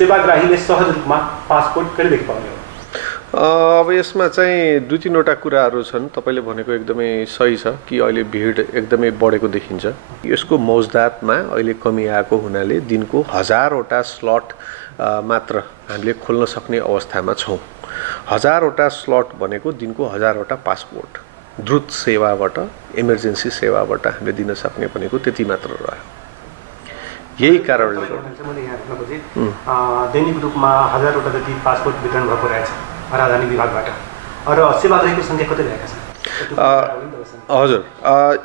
सेवाग्राहीले सहज रूपमा पासपोर्ट कहिलेदेखि पाउने हो? अब यसमा चाहिँ 2-3वटा कुराहरू छन्। तपाईले भनेको एकदमै सही छ कि अहिले भिड एकदमै बढेको देखिन्छ। यसको मौजदातमा अहिले कमी आएको हुनाले दिनको 1000वटा स्लट मात्र हामीले खोल्न सक्ने अवस्थामा छौं। 1000वटा स्लट भनेको दिनको 1000वटा पासपोर्ट द्रुत सेवाबाट, इमर्जेन्सी सेवाबाट हामीले दिन सक्ने भनेको त्यति मात्र रह्यो। यही कारणले मैले यहाँ हेर्न खोजेँ दैनिक रूपमा 1000वटा जति पासपोर्ट वितरण भएको रहेछ राजधानी विभागबाट र सेवाग्राहीको संख्या कति रहेका छन्? हजुर,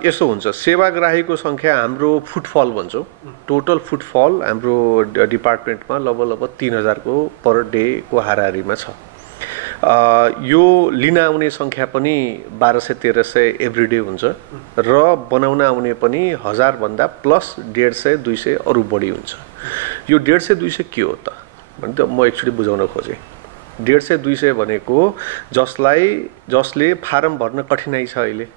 यसो हुन्छ। सेवाग्राहीको संख्या हाम्रो फुटफल भन्छौँ, टोटल फुटफल हाम्रो डिपार्टमेन्टमा लगभग 3000 को पर डे को हाराहारीमा छ। यो लिन आउने संख्या पनि 1200-1300 एभ्रिडे हुन्छ र बनाउन आउने पनि 1000 भन्दा प्लस 150-200 अरू बढी हुन्छ। यो 150-200 के हो त भने त म एकचोटि बुझाउन खोजेँ। 150-200 भनेको जसले फारम भर्न कठिनाइ छ अहिले,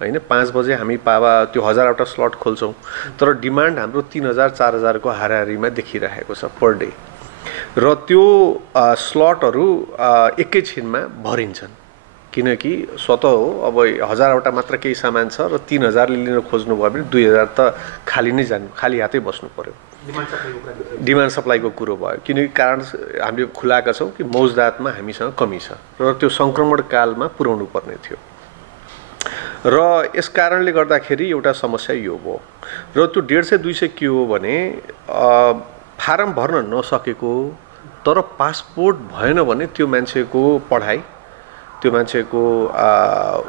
हैन? 5 बजे हामी त्यो 1000वटा स्लट खोल्छौं तर डिमान्ड हाम्रो 3000-4000 को हाराहारीमा देखिरहेको छ पर डे र त्यो स्लटहरू एकैछिनमा भरिन्छन् किनकि स्वतः हो। अब 1000वटा मात्र केही सामान छ र 3000 ले लिन खोज्नु भयो भने 2000 त खाली नै जानु, खाली हातै बस्नु पर्यो। डिमान्ड सप्लाईको कुरो भयो किनकि कारण हामीले खुलाएका छौं कि मौजदातमा हामीसँग कमी छ र त्यो संक्रमण कालमा पुर्याउनु पर्ने थियो र यस कारणले गर्दाखेरि एउटा समस्या यो भयो। र त्यो 150-200 के हो भने फारम भर्न नसकेको तर पासपोर्ट भएन भने त्यो मान्छेको पढाइ, त्यो मान्छेको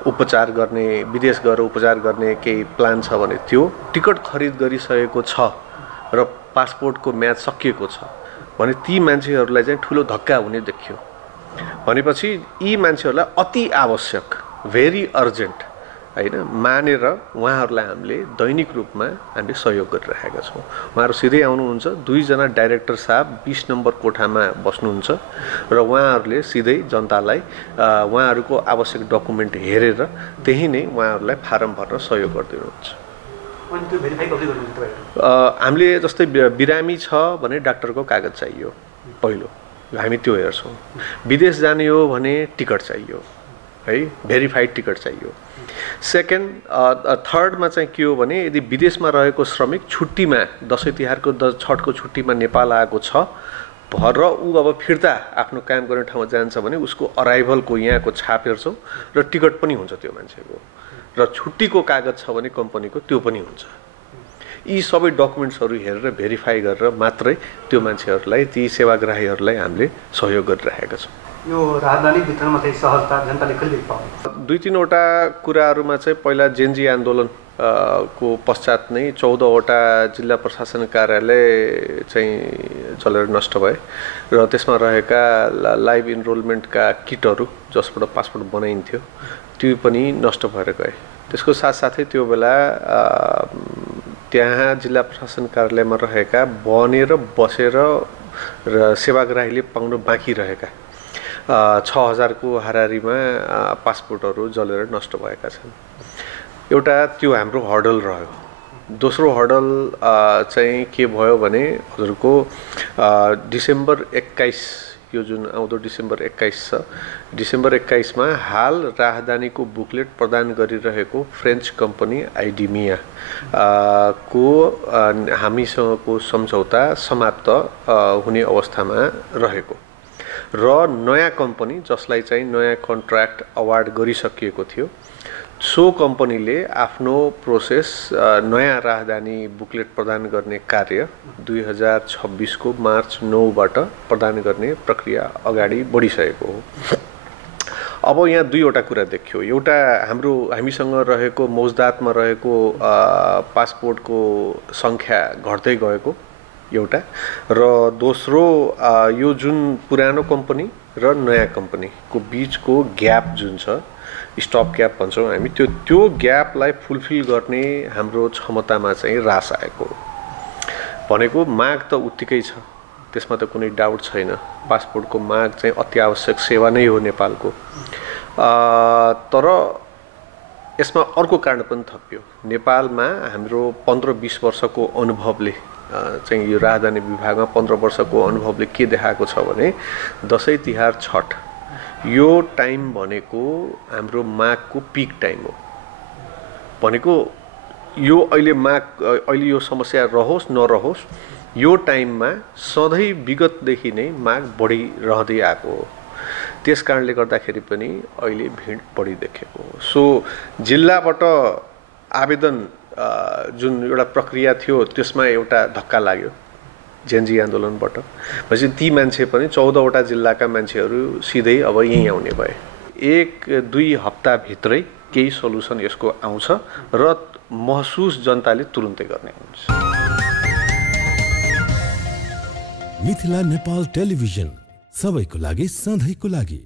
उपचार गर्ने, विदेश गएर उपचार गर्ने केही प्लान छ भने त्यो टिकट खरिद गरिसकेको छ र पासपोर्टको म्याद सकिएको छ भने ती मान्छेहरूलाई चाहिँ ठूलो धक्का हुने देखियो। भनेपछि यी मान्छेहरूलाई अति आवश्यक, भेरी अर्जेन्ट हैन मानेर उहाँहरूलाई हामीले दैनिक रूपमा हामीले सहयोग गरिरहेका छौं। उहाँहरू सिधै आउनुहुन्छ, 2 जना डाइरेक्टर साहब 20 नम्बर कोठामा बस्नुहुन्छ र उहाँहरूले सिधै जनतालाई उहाँहरूको आवश्यक डकुमेन्ट हेरेर त्यही नै उहाँहरूलाई फारम भर्न सहयोग गरिदिनुहुन्छ। अनि त्यो भेरिफाई कसरी गर्नुहुन्छ तपाईहरु? हामीले जस्तै बिरामी छ भने डाक्टरको कागज चाहियो पहिलो, हामी त्यो हेर्छौं। विदेश जाने हो भने टिकट चाहियो है, भेरिफाइड टिकट चाहियो। सेकेन्ड थर्डमा चाहिँ के हो भने यदि विदेशमा रहेको श्रमिक छुट्टीमा दशैं तिहारको छठको छुट्टीमा नेपाल आएको छ र ऊ अब फिर्ता आफ्नो काम गर्ने ठाउँमा जान्छ भने उसको अराइभलको यहाँको छाप हेर्छौं र टिकट पनि हुन्छ त्यो मान्छेको र छुट्टीको कागज छ भने कम्पनीको त्यो पनि हुन्छ। यी सबै डकुमेन्ट्सहरू हेरेर भेरिफाई गरेर मात्रै त्यो मान्छेहरूलाई, ती सेवाग्राहीहरूलाई हामीले सहयोग गरिरहेका छौं। यो राजधानी भित्रमा चाहिँ सहजता जनताले कहिले पाउने? 2-3वटा कुराहरूमा चाहिँ पहिला जेनजी आन्दोलन को पश्चात नै 14वटा जिल्ला प्रशासन कार्यालय चाहिँ चलेर नष्ट भए र त्यसमा रहेका लाइभ इनरोलमेन्टका किटहरू जसबाट पासपोर्ट बनाइन्थ्यो त्यो पनि नष्ट भएर गए। त्यसको साथसाथै त्यो बेला त्यहाँ जिल्ला प्रशासन कार्यालयमा रहेका बनेर बसेर र सेवाग्राहीले पाउन बाँकी रहेका 6000 को हाराहारीमा पासपोर्टहरू जलेर नष्ट भएका छन्। एउटा त्यो हाम्रो हर्डल रह्यो। दोस्रो हर्डल चाहिँ के भयो भने हजुरको डिसेम्बर 21 यो जुन आउँदो डिसेम्बर 21 छ, डिसेम्बर 21 मा हाल राहदानीको बुकलेट प्रदान गरिरहेको फ्रेन्च कम्पनी आइडिमिया को हामीसँगको सम्झौता समाप्त हुने अवस्थामा रहेको र नयाँ कम्पनी जसलाई चाहिँ नयाँ कन्ट्र्याक्ट अवार्ड गरिसकिएको थियो सो कम्पनीले आफ्नो प्रोसेस नयाँ राहदानी बुकलेट प्रदान गर्ने कार्य 2026 को मार्च 9 बाट प्रदान गर्ने प्रक्रिया अगाडि बढिसकेको हो। अब यहाँ 2वटा कुरा देखियो। एउटा हामीसँग रहेको मौजदातमा रहेको पासपोर्टको संख्या घट्दै गएको एउटा र दोस्रो यो जुन पुरानो कम्पनी र नयाँ कम्पनीको बीचको ग्याप जुन छ, स्टप ग्याप भन्छौं हामी, त्यो ग्यापलाई फुलफिल गर्ने हाम्रो क्षमतामा चाहिँ ह्रास आएको भनेको माग त उत्तिकै छ, त्यसमा त कुनै डाउट छैन। पासपोर्टको माग चाहिँ अति आवश्यक सेवा नै हो नेपालको। तर यसमा अर्को कारण पनि थपियो। नेपालमा हाम्रो 15-20 वर्षको अनुभवले चाहिँ यो राजधानी विभागमा 15 वर्षको अनुभवले के देखाएको छ भने दसैँ तिहार छठ यो टाइम भनेको हाम्रो माघको पिक टाइम हो भनेको यो अहिले यो समस्या रहोस् नरहोस् यो टाइममा सधैँ विगतदेखि नै माग बढिरहँदै आएको हो त्यस कारणले गर्दाखेरि पनि अहिले भिड बढी देखेको हो सो जिल्लाबाट आवेदन जुन एउटा प्रक्रिया थियो त्यसमा एउटा धक्का लाग्यो जेनजी आन्दोलनबाट भनेपछि ती मान्छे पनि 14 वटा जिल्लाका मान्छेहरू सिधै अब यहीँ आउने भए 1-2 हप्ताभित्रै केही सल्युसन यसको आउँछ र महसुस जनताले तुरुन्तै गर्ने हुन्छ। मिथिला नेपाल टेलिभिजन सबैको लागि सधैँको लागि।